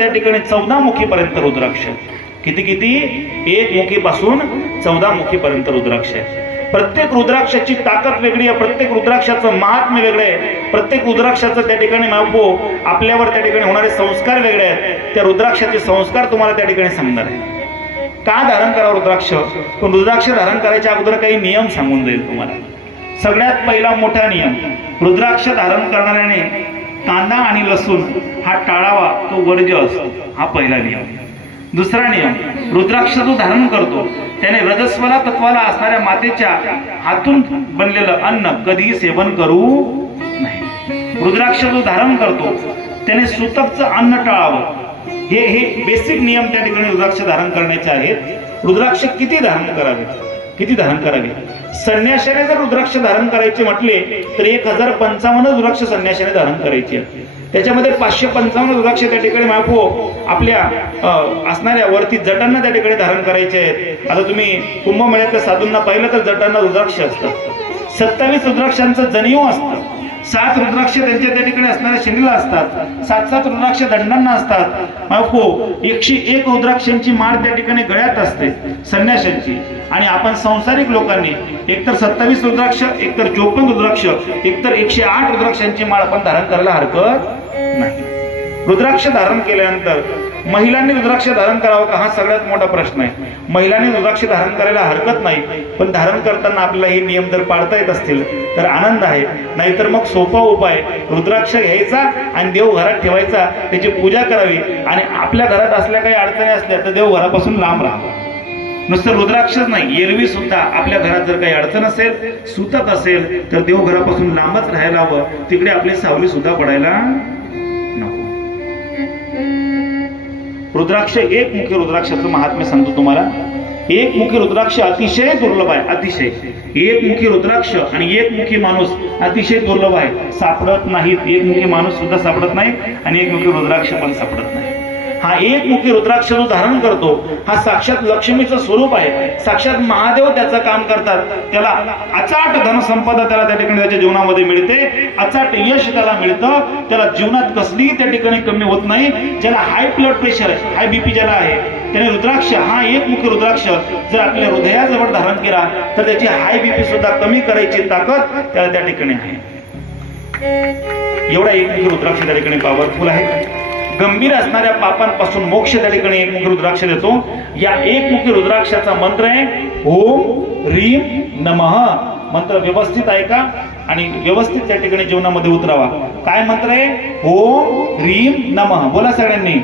त्या ठिकाणी चौदा मुखीपर्यंत रुद्राक्ष. किती किती? एक मुखीपासून चौदा मुखीपर्यंत रुद्राक्ष. आहे प्रत्येक रुद्राक्षाची ताकद वेगळी आहे प्रत्येक रुद्राक्षाचं महात्म्य वेगळं आहे. प्रत्येक रुद्राक्षाचं त्या ठिकाणी मापो आपल्यावर त्या ठिकाणी होणारे संस्कार वेगळे आहेत. त्या रुद्राक्षाचे संस्कार तुम्हाला त्या ठिकाणी सांगणार आहे. का धारण करावं रुद्राक्ष? पण रुद्राक्ष धारण करायच्या अगोदर काही नियम सांगून जाईल तुम्हाला. सगळ्यात पहिला मोठा नियम रुद्राक्ष धारण करणाऱ्याने कांदा आणि लसूण हा टाळावा तो वर्ज्य असतो हा पहिला नियम. दुसरा नियम रुद्राक्ष जो धारण करतो त्याने रजस्वला तत्वाला असणाऱ्या मातेच्या हातून बनलेलं अन्न कधीही सेवन करू नाही रुद्राक्ष जो धारण करतो त्याने सुतकचं अन्न टाळावं. हे हे बेसिक नियम त्या ठिकाणी रुद्राक्ष धारण करण्याचे आहेत. रुद्राक्ष किती धारण करावे? किती धारण करावे? संन्याशाने जर रुद्राक्ष धारण करायचे म्हटले तर एक हजार पंचावन्न रुद्राक्ष संन्याशाने धारण करायचे आहेत. त्याच्यामध्ये पाचशे पंचावन्न रुद्राक्ष त्या ठिकाणी मापो आपल्या असणाऱ्या वरती जटांना त्या ठिकाणी धारण करायचे आहेत. आता तुम्ही कुंभमेळ्यातल्या साधूंना पाहिलं तर जटांना रुद्राक्ष असतात. सत्तावीस रुद्राक्षांचं जनिव असतं. सात रुद्राक्ष त्यांच्या त्या ठिकाणी असणाऱ्या शरीराला असतात. सात सात रुद्राक्ष दंडांना असतात. माफो एकशे एक रुद्राक्षांची माळ त्या ठिकाणी गळ्यात असते संन्याशांची. आणि आपण संसारिक लोकांनी एकतर सत्तावीस रुद्राक्ष एकतर चोपन्न रुद्राक्ष एकतर एकशे आठ रुद्राक्षांची माळ आपण धारण करायला हरकत रुद्राक्ष धारण केल्यानंतर महिलांनी रुद्राक्ष धारण करावं का? हा सगळ्यात मोठा प्रश्न आहे. महिलांनी रुद्राक्ष धारण करायला हरकत नाही पण धारण करताना आपल्याला हे नियम जर पाळता येत असतील तर आनंद आहे. नाहीतर मग सोपा उपाय रुद्राक्ष घ्यायचा आणि देव घरात ठेवायचा त्याची पूजा करावी. आणि आपल्या घरात असल्या काही अडचणी असल्या तर देव घरापासून लांब राहावं नुसतं रुद्राक्षच नाही एरवी सुद्धा आपल्या घरात जर काही अडचण असेल सुतक असेल तर देव घरापासून लांबच राहायला हवं. तिकडे आपली सावली सुद्धा पडायला रुद्राक्ष एक मुखी रुद्राक्षाचं महात्म्य सांगतो तुम्हाला. एक मुखी रुद्राक्ष अतिशय दुर्लभ आहे अतिशय. एक मुखी रुद्राक्ष आणि एक मुखी माणूस अतिशय दुर्लभ आहे. सापडत नाहीत. एक मुखी माणूस सुद्धा सापडत नाही आणि एक मुखी रुद्राक्ष पण सापडत नाही. हा एक मुखी रुद्राक्ष जो धारण करतो. हा साक्षात लक्ष्मीचं स्वरूप आहे. साक्षात महादेव त्याचं काम करतात. त्याला अचाट धनसंपदा त्याला त्या ठिकाणी त्याच्या जीवनामध्ये मिळते. अचाट यश त्याला मिळतं. त्याला जीवनात कसलीही त्या ठिकाणी कमी होत नाही. ज्याला high blood pressure high BP ज्याला आहे त्याने रुद्राक्ष हा एक मुखी रुद्राक्ष जर आपल्या हृदयाजवळ धारण केला तर त्याची हाय बीपी सुद्धा कमी करायची ताकद त्याला त्या ठिकाणी आहे. एवढा एक मुखी रुद्राक्ष त्या ठिकाणी पॉवरफुल आहे. गंभीर असणाऱ्या पापांपासून मोक्ष त्या ठिकाणी एक मुखी रुद्राक्ष देतो. या एक मुखी रुद्राक्षाचा मंत्र आहे ओम रीम नमः. मंत्र व्यवस्थित आहे का? आणि व्यवस्थित त्या ठिकाणी जीवनामध्ये उतरावा. काय मंत्र आहे? ओम रीम नमः. बोला सगळ्यांनी.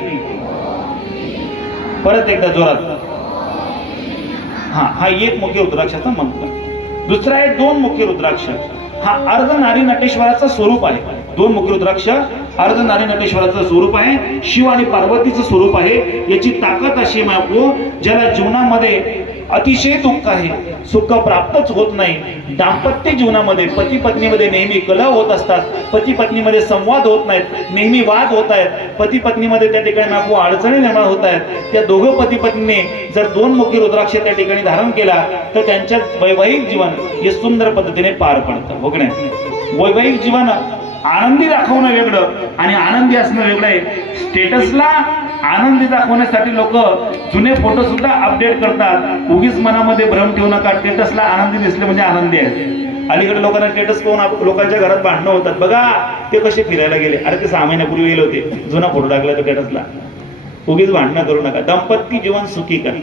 परत एकदा जोरात. हा हा एक मुख्य रुद्राक्षाचा मंत्र. दुसरा आहे दोन मुख्य रुद्राक्ष. हा अर्ध नारी नटेश्वराचं स्वरूप आहे. दोन मुख्य रुद्राक्ष अर्ध नारायणेश्वराचं स्वरूप आहे शिव आणि पार्वतीचं स्वरूप आहे. याची ताकद अशी मागू ज्याला जीवनामध्ये अतिशय दुःख आहे सुख प्राप्तच होत नाही. दाम्पत्य जीवनामध्ये पती पत्नीमध्ये नेहमी कलह होत असतात पती पत्नीमध्ये संवाद होत नाहीत नेहमी वाद होत आहेत. पती पत्नीमध्ये त्या ठिकाणी मागू अडचणी निर्माण होत आहेत. त्या दोघं पती पत्नीने जर दोन मुखी रुद्राक्ष त्या ठिकाणी धारण केला तर त्यांच्या वैवाहिक जीवन हे सुंदर पद्धतीने पार पडतं हो बघण्या वैवाहिक जीवन आनंदी दाखवणं वेगळं. आणि आनंदी असणं वेगळं आहे. स्टेटसला आनंदी दाखवण्यासाठी लोक जुने फोटो सुद्धा अपडेट करतात. उगीच मनामध्ये भ्रम ठेवू नका. स्टेटसला आनंदी दिसले म्हणजे आनंदी आहे. अलीकडे लोकांना स्टेटस पाहून लोकांच्या घरात भांडणं होतात. बघा ते कसे फिरायला गेले. अरे ते सहा महिन्यापूर्वी गेले होते. जुना फोटो टाकला तो स्टेटसला उगीच भांडणं करू नका. दाम्पत्य जीवन सुखी करा.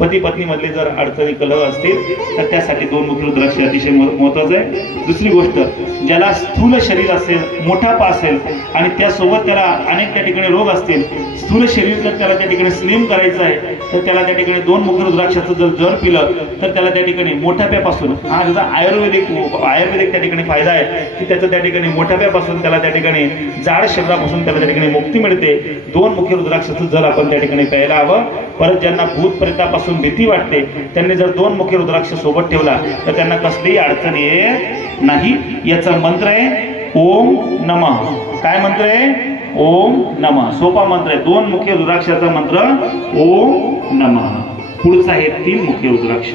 पती पत्नी मधले जर अडचणी कलह असतील तर त्यासाठी दोन मुखी रुद्राक्ष अतिशय महत्वाचं आहे. दुसरी गोष्ट ज्याला स्थूल शरीर असेल मोठापा असेल आणि त्यासोबत त्याला अनेक त्या ठिकाणी रोग असतील स्थूल शरीर जर त्याला त्या ठिकाणी स्लिम करायचं आहे तर त्याला त्या ठिकाणी दोन मुख रुद्राक्षाचं जर जर पिलं तर त्याला त्या ठिकाणी मोठ्याप्यापासून हा त्याचा आयुर्वेदिक आयुर्वेदिक त्या ठिकाणी फायदा आहे की त्याचं त्या ठिकाणी मोठ्याप्यापासून त्याला त्या ठिकाणी जाड शरीरापासून त्याला त्या ठिकाणी मुक्ती मिळते. दोन मुख्य रुद्राक्षाचं जर आपण त्या ठिकाणी प्यायला हवं परत ज्यांना भूत प्रेतापासून भीती वाटते. त्यांनी जर दोन मुखे रुद्राक्ष सोबत ठेवला तर त्यांना कसलीही अडचण येत नाही. याचा मंत्र आहे ओम नमः. काय मंत्र आहे? ओम नमः. सोपा मंत्र आहे. दोन मुख्य रुद्राक्षाचा मंत्र ओम नमः. पुढचा आहे तीन मुख्य रुद्राक्ष.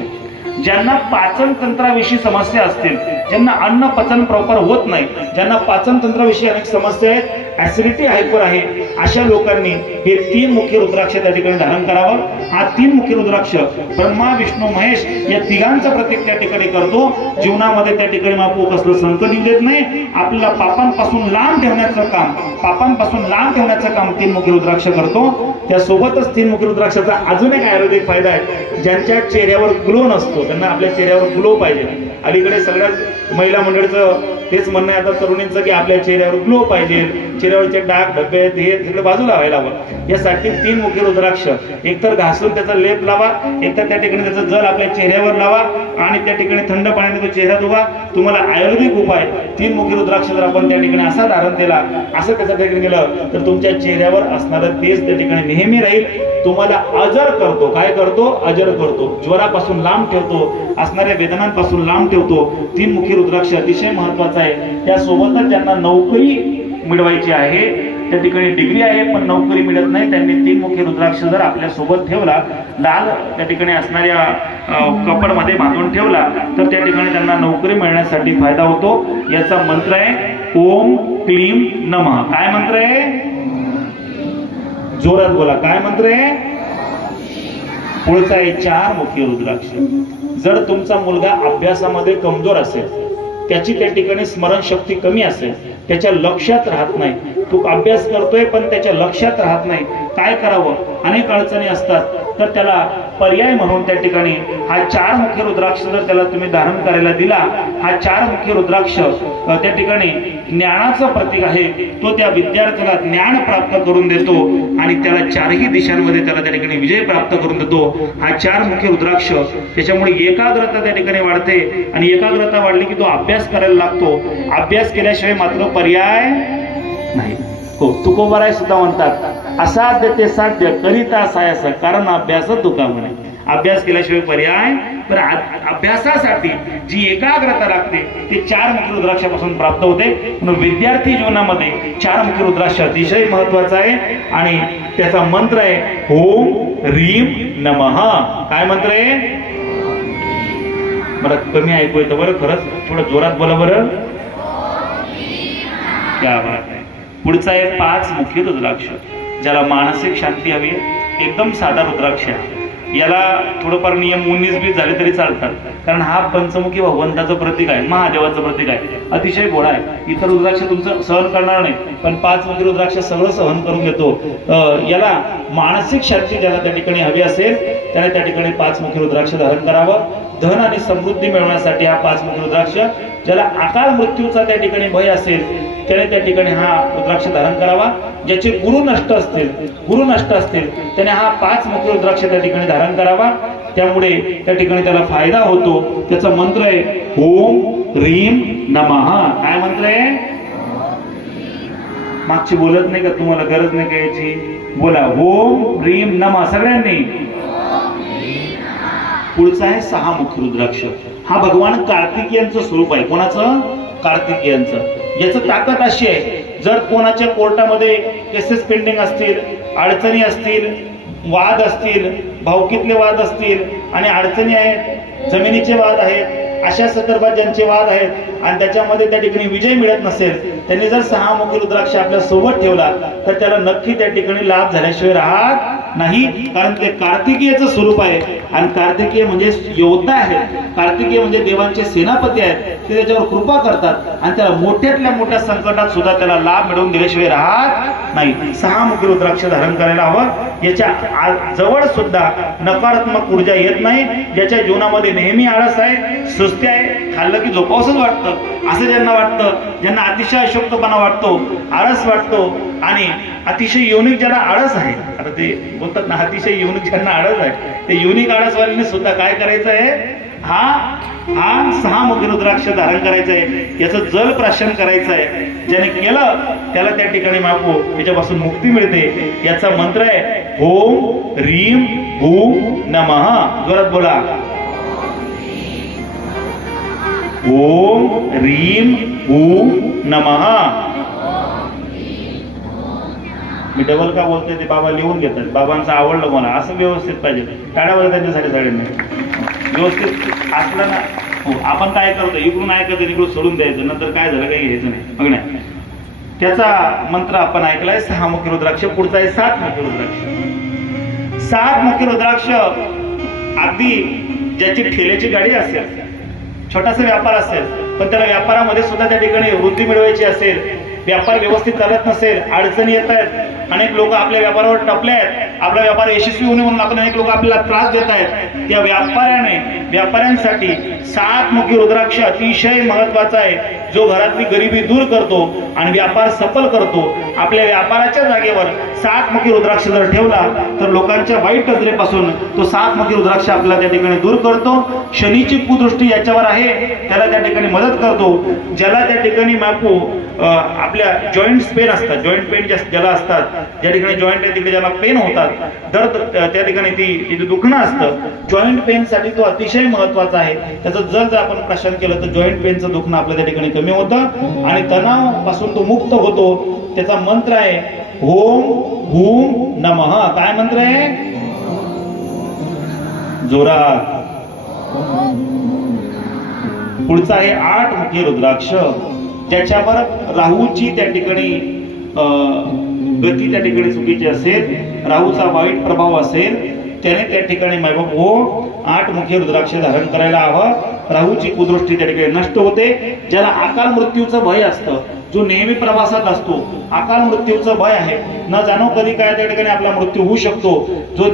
ज्यांना पाचन तंत्राविषयी समस्या असतील ज्यांना अन्न पचन प्रॉपर होत नाही ज्यांना पाचन तंत्राविषयी अनेक समस्या आहेत ऍसिडिटी हायपर आहे. अशा लोकांनी हे तीन मुख्य रुद्राक्ष त्या ठिकाणी धारण करावं. हा तीन मुख्य रुद्राक्ष ब्रह्मा विष्णू महेश या तिघांचा प्रतीक त्या ठिकाणी करतो. जीवनामध्ये त्या ठिकाणी मापू कसलं संकट येऊ देत नाही. आपल्याला पापांपासून लांब ठेवण्याचं काम पापांपासून लांब ठेवण्याचं काम तीन मुख्य रुद्राक्ष करतो. त्यासोबतच तीन मुख्य रुद्राक्षाचा अजून एक आयुर्वेदिक फायदा आहे. ज्यांच्या चेहऱ्यावर ग्लो नसतो त्यांना आपल्या चेहऱ्यावर ग्लो पाहिजे. अलीकडे सगळ्याच महिला मंडळीचं तेच म्हणणं आहे आता तरुणींचं की आपल्या चेहऱ्यावर ग्लो पाहिजे. चेहऱ्यावरचे डाग डब्बे आहेत, हे इकडे बाजूला व्हायला हवं. यासाठी तीन मुख्य रुद्राक्ष. एकतर घासून त्याचा लेप लावा एकतर त्या ठिकाणी त्याचं जल आपल्या चेहऱ्यावर लावा आणि त्या ठिकाणी थंड पाण्याने तो चेहरा धुवा. तुम्हाला आयुर्वेदिक उपाय तीन मुख्य रुद्राक्ष जर आपण त्या ठिकाणी असा धारण केला असं त्याच्या ठिकाणी केलं तर तुमच्या चेहऱ्यावर असणारं तेज त्या ठिकाणी नेहमी राहील. तुम्हाला अजर करतो. काय करतो? अजर करतो. ज्वरापासून लांब ठेवतो असणाऱ्या वेदनांपासून लांब ठेवतो. तीन मुखी रुद्राक्ष अतिशय महत्त्वाचा आहे. त्यासोबतच त्यांना नोकरी मिळवायची आहे. त्या ठिकाणी डिग्री आहे पण नोकरी मिळत नाही. त्यांनी तीन मुख्य रुद्राक्ष जर आपल्यासोबत ठेवला लाल त्या ठिकाणी असणाऱ्या कपडमध्ये बांधून ठेवला तर त्या ठिकाणी त्यांना नोकरी मिळण्यासाठी फायदा होतो. याचा मंत्र आहे ओम क्लीम नमः. काय मंत्र आहे? जोरात बोला. काय मंत्र आहे? पुढचा आहे चार मुख्य रुद्राक्ष. जर तुमचा मुलगा अभ्यासामध्ये कमजोर असेल त्याची त्या ठिकाणी स्मरणशक्ती कमी असेल त्याच्या लक्षात राहत नाही. तो अभ्यास करतोय पण त्याच्या लक्षात राहत नाही. काय करावं? अनेक अडचणी असतात. तर त्याला पर्याय म्हणून त्या ठिकाणी हा चार मुख्य रुद्राक्ष जर त्याला तुम्ही धारण करायला दिला हा चार मुख्य रुद्राक्ष त्या ठिकाणी ज्ञानाचं प्रतीक आहे तो त्या विद्यार्थ्याला ज्ञान प्राप्त करून देतो आणि त्याला चारही दिशांमध्ये त्याला त्या ठिकाणी विजय प्राप्त करून देतो. हा चार मुख्य रुद्राक्ष त्याच्यामुळे एकाग्रता त्या ठिकाणी वाढते आणि एकाग्रता वाढली की तो अभ्यास करायला लागतो. अभ्यास केल्याशिवाय मात्र पर्याय नाही. हो तुकोबाराय सुद्धा म्हणतात असाध्य ते साध्य करिता सायस कारण अभ्यास तुका म्हणे अभ्यास केल्याशिवाय पर्याय तर अभ्यासासाठी जी एकाग्रता लागते ती चार मुख्य रुद्राक्षापासून प्राप्त होते. म्हणून विद्यार्थी जीवनामध्ये चार मुख्य रुद्राक्ष अतिशय महत्त्वाचा आहे. आणि त्याचा मंत्र आहे ओम रीम नमः. काय मंत्र आहे? बरं कमी ऐकू येतं बरं खरंच थोडं जोरात बोला बरं. क्या बात आहे पुढचा आहे पाच मुख्य रुद्राक्ष ज्याला मानसिक शांती हवी एकदम साधा रुद्राक्ष आहे. याला थोडंफार नियम उन्नीस बीस झाले तरी चालतात. कारण हा पंचमुखी भगवंताचं प्रतीक आहे महादेवाचं प्रतीक आहे. अतिशय गोड आहे. इतर रुद्राक्ष तुमचं सहन करणार नाही पण पाच मुखी रुद्राक्ष सगळं सहन करून घेतो. याला मानसिक शांती ज्याला त्या ठिकाणी हवी असेल त्याने त्या ठिकाणी पाच मुखी रुद्राक्ष धारण करावं. धन आणि समृद्धी मिळवण्यासाठी हा पाच मुखी रुद्राक्ष ज्याला अकाल मृत्यूचा त्या ठिकाणी भय असेल त्याने त्या ठिकाणी हा रुद्राक्ष धारण करावा. ज्याचे गुरु नष्ट असतील गुरु नष्ट असतील त्याने हा पाच मुख रुद्राक्ष त्या ठिकाणी धारण करावा. त्यामुळे त्या ठिकाणी त्याला फायदा होतो. त्याचा मंत्र आहे ओम रीम नमहा काय मंत्र आहे? मागची बोलत नाही का? तुम्हाला गरज नाही का याची? बोला ओम रीम नमा. सगळ्यांनी? पुढचा आहे सहा मुख रुद्राक्ष. हा भगवान कार्तिकेयांचं स्वरूप आहे. कोणाचं? कार्तिकेयांचं. याचं ताकद अशी आहे जर कोणाच्या कोर्टामध्ये केसेस पेंडिंग असतील अडचणी असतील वाद असतील भावकीतले वाद असतील आणि अडचणी आहेत जमिनीचे वाद आहेत अशा संदर्भात ज्यांचे वाद आहेत आणि त्याच्यामध्ये त्या ठिकाणी विजय मिळत नसेल त्यांनी जर सहा मुखी रुद्राक्ष आपल्यासोबत ठेवला तर त्याला नक्की त्या ठिकाणी लाभ झाल्याशिवाय राहत नाही कारण ते कार्तिकीयचं स्वरूप आहे. आणि कार्तिकीय म्हणजे योद्धा आहे. कार्तिकीय म्हणजे देवांचे सेनापती आहेत. ते त्याच्यावर कृपा करतात. आणि त्याला मोठ्यातल्या मोठ्या संकटात सुद्धा त्याला लाभ मिळवून दिल्याशिवाय राहत नाही. सहा मुखी रुद्राक्ष धारण करायला हवं. याच्या जवळ सुद्धा नकारात्मक ऊर्जा येत नाही. ज्याच्या जीवनामध्ये नेहमी आळस आहे सुस्ती आहे खाल्लं की झोपावसंच वाटतं. असं ज्यांना वाटतं ज्यांना अतिशय अशोक्तपणा वाटतो आळस वाटतो आणि अतिशय युनिक ज्याला आळस आहे. आता ते बोलतात ना अतिशय युनिक ज्यांना आळस आहे. ते युनिक आळसवाल्यांनी सुद्धा काय करायचं आहे हा हा सहा मुखी रुद्राक्ष धारण करायचं आहे याचं जल प्राशन करायचं आहे ज्याने केलं त्याला त्या ठिकाणी मागू याच्यापासून मुक्ती मिळते. याचा मंत्र आहे ओम रीम भूम नमः. जोरात बोला. ओम रीम भूम नमः. मी डबल का बोलतोय ते बाबा लिहून घेतात. बाबांचं आवडलं मला असं व्यवस्थित पाहिजे. टाळ्यावर त्यांच्यासाठी सगळ्यांनी. व्यवस्थित असलं ना हो आपण काय करतो इकडून ऐकायचं इकडून सोडून द्यायचं. नंतर काय झालं काही घ्यायचं नाही. हो बघ नाही? त्याचा मंत्र आपण ऐकलाय सहा मुख्य रुद्राक्ष पुढचा आहे सात मुख्य रुद्राक्ष. सात मुख्य रुद्राक्ष अगदी ज्याची ठेल्याची गाडी असेल छोटासा व्यापार असेल पण त्याला व्यापारामध्ये सुद्धा त्या ठिकाणी वृद्धी मिळवायची असेल व्यापार व्यवस्थित चालत नसेल अडचणी येत आहेत अनेक लोक आपल्या व्यापारावर टपले आहेत. आपला व्यापार यशस्वी होणे म्हणून आपण अनेक लोक आपल्याला त्रास देत आहेत. त्या व्यापाऱ्याने व्यापाऱ्यांसाठी सात मुखी रुद्राक्ष अतिशय महत्त्वाचा आहे जो घरातली गरिबी दूर करतो आणि व्यापार सफल करतो. आपल्या व्यापाराच्या जागेवर सात मुखी रुद्राक्ष जर ठेवला तर लोकांच्या वाईट नजरेपासून तो सात मुखी रुद्राक्ष आपल्याला त्या ठिकाणी दूर करतो. शनीची कुदृष्टी याच्यावर आहे त्याला त्या ठिकाणी मदत करतो. ज्याला त्या ठिकाणी मापू आपल्या जॉईंट पेन असतात. जॉईंट पेन ज्याला असतात ज्या ठिकाणी जॉईंट आहे तिकडे ज्याला पेन होतात. दर्द त्या- ठिकाणी ती तिथे दुखणं असतं जॉईंट पेन साठी तो अतिशय महत्त्वाचा आहे. त्याचं जर जर आपण प्रशांत केलं तर जॉईंट पेनचं दुखणं आपल्या त्या ठिकाणी कमी होतं आणि तणावपासून तो मुक्त होतो. त्याचा मंत्र आहे ओम हुम नमः. काय मंत्र आहे? जोरात. पुढचा आहे आठ मुखी रुद्राक्ष. ज्याच्यावर राहूची त्या ठिकाणी गती त्या ठिकाणी चुकीची असेल राहूचा वाईट प्रभाव असेल त्याने त्या ठिकाणी मायबाप हो आठ मुखी रुद्राक्ष धारण करायला हवं. राहूची कुदृष्टी त्या ठिकाणी नष्ट होते. ज्याला अकाल मृत्यूचं भय असतं जो नेहमी प्रवासात असतो अकाल मृत्यूचं भय आहे. न जाणो कधी काय त्या ठिकाणी आपला मृत्यू होऊ शकतो. जो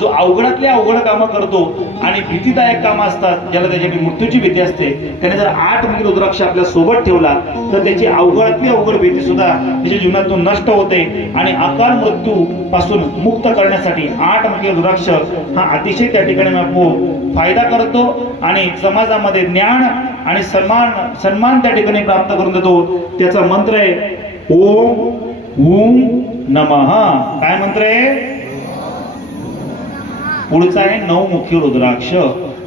जो अवघडातली अवघड कामं करतो आणि भीतीदायक कामं असतात ज्याला त्याच्याकडे मृत्यूची भीती असते त्याने जर आठ मुखी रुद्राक्ष आपल्यासोबत ठेवला तर त्याची अवघडातली अवघड भीती सुद्धा त्याच्या जीवनातून नष्ट होते. आणि अकाल मृत्यू पासून मुक्त करण्यासाठी आठ मुखी रुद्राक्ष हा अतिशय त्या ठिकाणी फायदा करतो. आणि समाजामध्ये ज्ञान आणि सन्मान सन्मान त्या ठिकाणी प्राप्त करून देतो. त्याचा मंत्र आहे ओम ओम नम. काय मंत्र आहे? पुढचा आहे नवमुखी रुद्राक्ष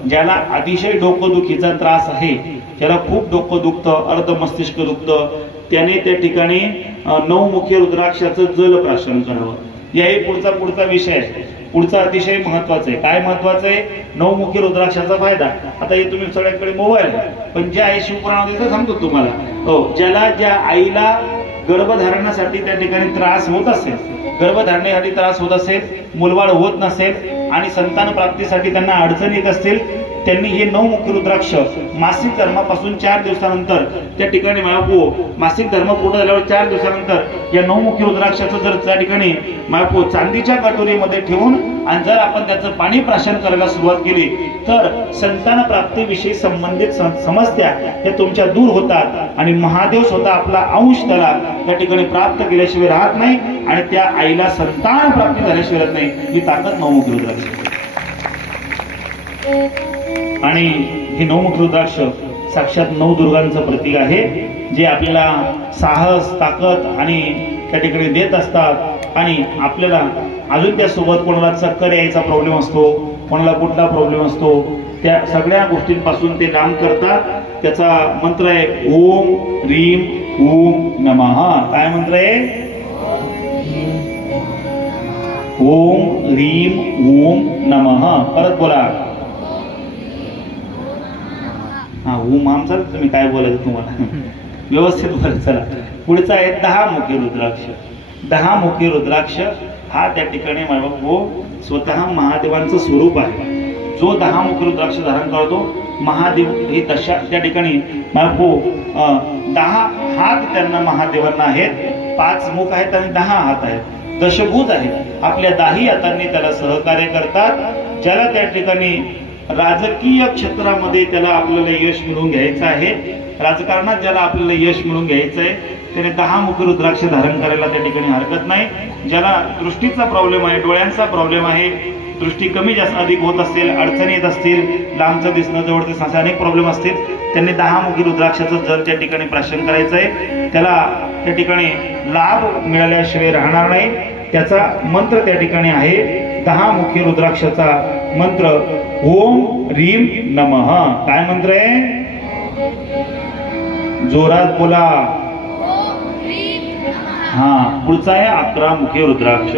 ज्याला अतिशय डोकंदुखीचा त्रास आहे. ज्याला खूप डोकं दुखतं अर्ध मस्तिष्क दुखतं. त्याने त्या ठिकाणी अं, नवमुखी रुद्राक्षाचं जल प्राशन करावं. याही पुढचा पुढचा विषय आहे. पुढचं अतिशय महत्वाचं आहे. काय महत्वाचं आहे? नवमुखी रुद्राक्षाचा फायदा. आता हे तुम्ही सगळ्यांकडे मोबाईल पण ज्या आई शिवपुराणामध्ये सांगतो तुम्हाला. हो ज्याला ज्या आईला गर्भधारणासाठी त्या ठिकाणी त्रास होत असेल गर्भधारणेसाठी त्रास होत असेल मुलबाळ होत नसेल आणि संतान प्राप्तीसाठी त्यांना अडचण येत असतील त्यांनी हे नवमुखी रुद्राक्ष मासिक धर्मापासून चार दिवसानंतर त्या ठिकाणी मायपो मासिक धर्म पूर्ण झाल्यावर चार दिवसानंतर या नवमुखी रुद्राक्षाचं जर त्या ठिकाणी मायपो चांदीच्या कटोरीमध्ये ठेवून आणि जर आपण त्याचं पाणी प्राशन करायला सुरुवात केली तर संतान प्राप्तीविषयी संबंधित समस्या हे तुमच्या दूर होतात आणि महादेव स्वतः आपला अंश त्याला त्या ठिकाणी प्राप्त केल्याशिवाय राहत नाही आणि त्या आईला संतान प्राप्ती झाल्याशिवाय राहत नाही. ही ताकद नवमुखी रुद्राक्ष. आणि हे नवमुख रुद्राक्ष साक्षात नवदुर्गांचं प्रतीक आहे जे आपल्याला साहस ताकद आणि त्या ठिकाणी देत असतात. आणि आपल्याला अजून त्यासोबत कोणाला चक्कर यायचा प्रॉब्लेम असतो कोणाला कुठला प्रॉब्लेम असतो त्या सगळ्या गोष्टींपासून ते लांब करतात. त्याचा मंत्र आहे ओम रीम ओम नमः. काय मंत्र आहे? ओम रीम ओम नमः. परत बोला. हा ओम आमचा तुम्ही काय बोलायचं तुम्हाला? व्यवस्थित बोला चला. पुढचा आहे दहा मुखी रुद्राक्ष. दहा मुखी रुद्राक्ष हा त्या ठिकाणी हो स्वतः महादेवांचं स्वरूप आहे. जो दहा मुखी रुद्राक्ष धारण करतो महादेव ही दशा त्या ठिकाणी हो दहा हात त्यांना महादेवांना आहेत पाच मुख आहेत आणि दहा हात आहेत. दशभूत आहेत. आपल्या दाही हातांनी त्याला सहकार्य करतात. ज्याला त्या ठिकाणी राजकीय क्षेत्रामध्ये त्याला आपल्याला यश मिळवून घ्यायचं आहे. राजकारणात ज्याला आपल्याला यश मिळवून घ्यायचं आहे त्याने दहा मुख रुद्राक्ष धारण करायला त्या ठिकाणी हरकत नाही. ज्याला दृष्टीचा प्रॉब्लेम आहे डोळ्यांचा प्रॉब्लेम आहे दृष्टी कमी जास्त अधिक होत असेल अडचणी येत असतील लांबचं दिसणं जवळचं असे अनेक प्रॉब्लेम असतील त्यांनी दहा मुखी रुद्राक्षाचं जल त्या ठिकाणी प्राशन करायचं आहे. त्याला त्या ठिकाणी लाभ मिळाल्याशिवाय राहणार नाही. त्याचा मंत्र त्या ठिकाणी आहे. दहा मुखी रुद्राक्षाचा मंत्र ओम रीम नमः. काय मंत्र आहे? जोरात बोला. हा पुढचा आहे अकरा मुखी रुद्राक्ष.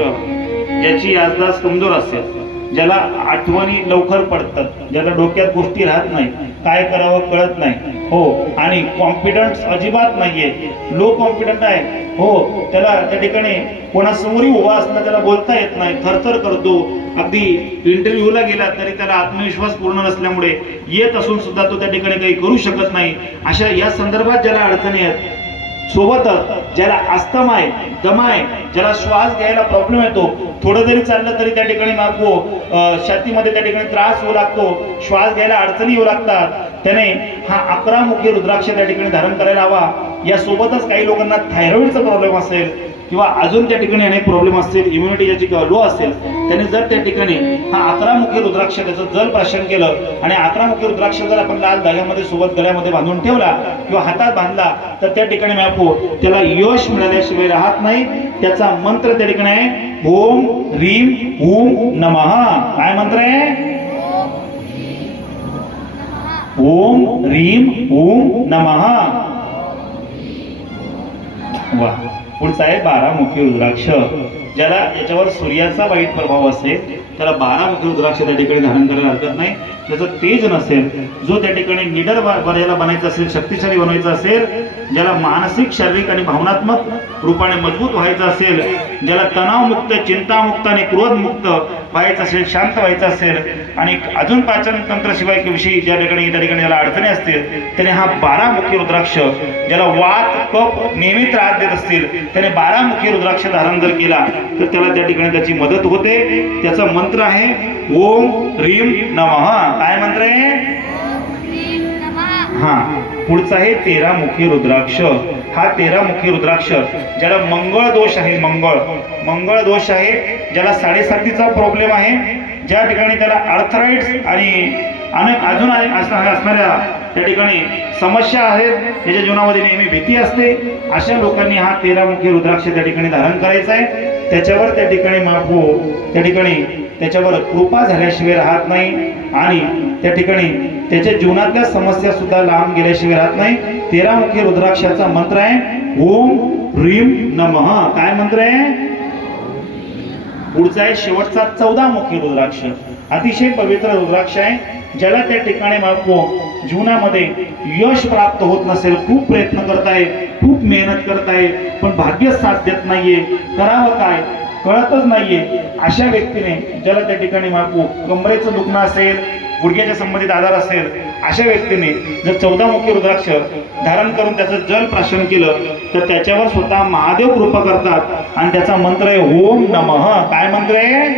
ज्याची याजदास कमजोर असेल ज्याला आठवणी लवकर पडतात ज्याला डोक्यात गोष्टी राहत नाही काय करावं कळत नाही. हो आणि कॉन्फिडन्स अजिबात नाहीये. लो कॉन्फिडंट आहे. हो त्याला त्या ठिकाणी कोणासमोरही उभा असला त्याला बोलता येत नाही. थरथर करतो. अगदी इंटरव्ह्यूला गेला तरी त्याला आत्मविश्वास पूर्ण नसल्यामुळे येत असून सुद्धा तो त्या ठिकाणी काही करू शकत नाही. अशा या संदर्भात ज्याला अडचणी आहेत सोबतच ज्याला आस्तमा आहे दमा आहे ज्याला श्वास घ्यायला प्रॉब्लेम येतो थोडं जरी चाललं तरी त्या ठिकाणी मागवो छातीमध्ये त्या ठिकाणी त्रास होऊ लागतो श्वास घ्यायला अडचणी येऊ लागतात त्याने हा अकरा मुखी रुद्राक्ष त्या ठिकाणी धारण करायला हवा. यासोबतच काही लोकांना थायरॉइडचा प्रॉब्लेम असेल किंवा अजून त्या ठिकाणी अनेक प्रॉब्लेम असतील इम्युनिटी ज्याची लो असेल त्याने जर त्या ठिकाणी हा अकरा मुखी रुद्राक्ष त्याचं जल प्राशन केलं आणि अकरा मुखी रुद्राक्ष जर आपण लाल धाग्यामध्ये सोबत गळ्यामध्ये बांधून ठेवला किंवा हातात बांधला तर त्या ठिकाणी मॅपो त्याला यश मिळाल्याशिवाय राहत नाही. त्याचा मंत्र त्या ठिकाणी आहे ओम ह्रीम ओम नमः. काय मंत्र आहे? ओम ह्रीम ओम नमहा वा पुढचा आहे बारामुखी रुद्राक्ष. ज्याला याच्यावर सूर्याचा वाईट प्रभाव असेल त्याला बारामुखी रुद्राक्ष त्या ठिकाणी धारण करायला हरकत नाही. त्याचं तेज नसेल जो त्या ठिकाणी निडर बऱ्याला बनायचं असेल शक्तिशाली बनवायचं असेल ज्याला मानसिक शारीरिक आणि भावनात्मक रूपाने मजबूत व्हायचं असेल ज्याला तणावमुक्त चिंतामुक्त आणि क्रोधमुक्त व्हायचं असेल शांत व्हायचं असेल आणि अजून पाचन तंत्राशिवाय विषयी ज्या ठिकाणी त्या ठिकाणी ज्याला अडचणी असतील त्याने हा बारामुखी रुद्राक्ष ज्याला वात कप नेहमी त्रास देत असतील त्याने बारामुखी रुद्राक्ष धारण जर केला तर त्याला त्या ठिकाणी त्याची मदत होते. त्याचा मंत्र आहे ओम रीम नमः. काय मंत्र आहे? हा. पुढचा आहे तेरा मुखी रुद्राक्ष. हा तेरा मुखी रुद्राक्ष ज्याला मंगळ दोष आहे मंगळ. मंगळ दोष आहे ज्याला साडेसातीचा प्रॉब्लेम आहे. ज्या ठिकाणी त्याला अर्थराईट्स आणि अनेक अजून अनेक असणाऱ्या त्या ठिकाणी समस्या आहेत त्याच्या जीवनामध्ये नेहमी भीती असते. अशा लोकांनी हा तेरा मुखी रुद्राक्ष त्या ठिकाणी धारण करायचा आहे. त्याच्यावर त्या ठिकाणी माफो त्या ठिकाणी त्याच्यावर कृपा झाल्याशिवाय राहत नाही. आणि त्या ठिकाणी त्याच्या जीवनातल्या समस्या सुद्धा लांब गेल्याशिवाय राहत नाही. तेरा मुखी रुद्राक्षाचा मंत्र आहे ओम ह्रीम नम. काय मंत्र आहे? पुढचा आहे शेवटचा चौदा मुखी रुद्राक्ष. अतिशय पवित्र रुद्राक्ष आहे ज्याला त्या ठिकाणी मागो जीवनामध्ये यश प्राप्त होत नसेल खूप प्रयत्न करताय खूप मेहनत करताय पण भाग्य साथ देत नाहीये. करावं काय? कळतच नाहीये. अशा व्यक्तीने ज्याला त्या ठिकाणी मागू कमरेचं दुखणं असेल गुडघ्याच्या संबंधित आधार असेल अशा व्यक्तीने जर चौदा मुखी रुद्राक्ष धारण करून त्याचं जल प्राशन केलं तर त्याच्यावर स्वतः महादेव कृपा करतात आणि त्याचा मंत्र आहे ओम नमः. काय मंत्र आहे?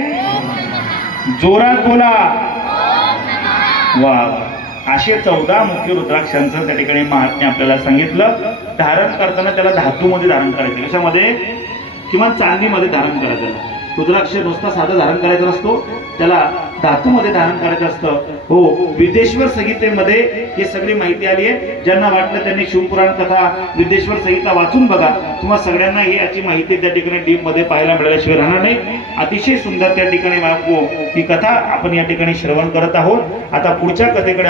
जोरात बोला. वा असे चौदा मुख्य रुद्राक्षांचं त्या ठिकाणी महात्म्य आपल्याला सांगितलं. धारण करताना त्याला धातूमध्ये धारण करायचं. कशामध्ये? किंवा चांदीमध्ये धारण करायचं. रुद्राक्ष नुसता साधं धारण करायचा नसतो त्याला धातूमध्ये धारण करायचं असतं. हो विदेश्वर संहितेमध्ये ही सगळी माहिती आली आहे. ज्यांना वाटलं त्यांनी शिवपुराण कथा विदेश्वर संहिता वाचून बघा. तुम्हाला सगळ्यांना ही याची माहिती त्या ठिकाणी डीपमध्ये पाहायला मिळाल्याशिवाय राहणार नाही. अतिशय सुंदर त्या ठिकाणी ही कथा आपण या ठिकाणी श्रवण करत आहोत. आता पुढच्या कथेकडे